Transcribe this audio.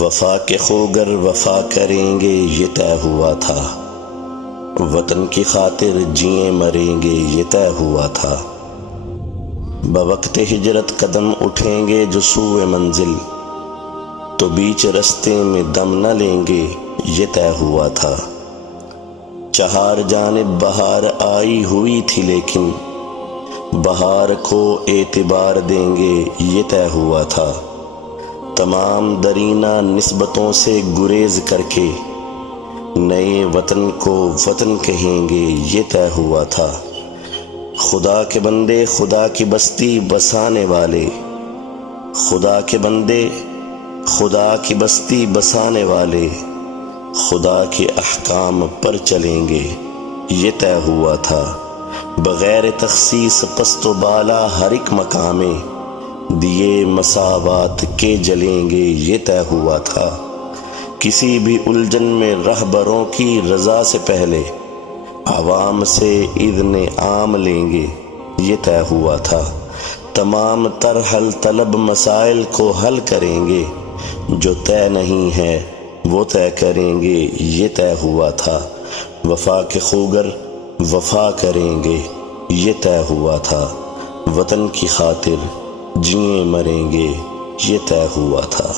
وفا کے خوگر وفا کریں گے یہ طے ہوا تھا، وطن کی خاطر جییں مریں گے یہ طے ہوا تھا۔ بوقت ہجرت قدم اٹھیں گے جو سوئے منزل، تو بیچ رستے میں دم نہ لیں گے یہ طے ہوا تھا۔ چہار جانب بہار آئی ہوئی تھی لیکن بہار کو اعتبار دیں گے یہ طے ہوا تھا۔ تمام درینہ نسبتوں سے گریز کر کے نئے وطن کو وطن کہیں گے یہ طے ہوا تھا۔ خدا کے بندے خدا کی بستی بسانے والے، خدا کے بندے خدا کی بستی بسانے والے، خدا کے احکام پر چلیں گے یہ طے ہوا تھا۔ بغیر تخصیص پست و بالا ہر ایک مقامے دیے مساوات کے جلیں گے یہ طے ہوا تھا۔ کسی بھی الجھن میں رہبروں کی رضا سے پہلے عوام سے اذن عام لیں گے یہ طے ہوا تھا۔ تمام تر حل طلب مسائل کو حل کریں گے، جو طے نہیں ہے وہ طے کریں گے یہ طے ہوا تھا۔ وفا کے خوگر وفا کریں گے یہ طے ہوا تھا، وطن کی خاطر جییں مریں گے یہ طے ہوا تھا۔